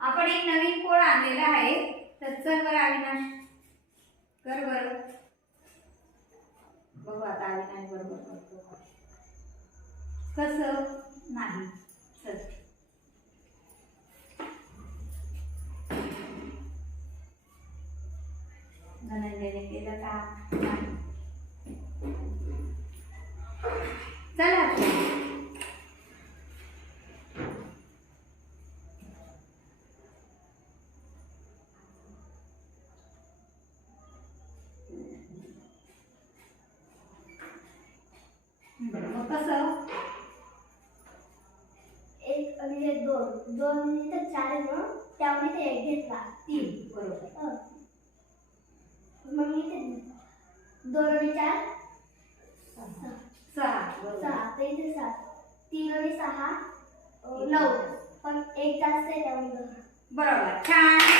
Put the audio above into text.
आपण एक नवीन कोड आणलेला आहे, तर चल बरं अविनाश कर बरं. बघू आता अविनाश बरोबर करतो कसं नाही. चल धनंजयने केलं का नाही. चला मग कसं एक आणि एक दोन दोन म्हणजे तर चार आहे ना, त्यामुळे ते एक घेतला 3 बरोबर. मग मी ते 2 आणि 4 6 बरोबर. 6 तर इथे 7 3 आणि 6 9 पण एक जास्त आहे त्यामुळे बरोबर छान.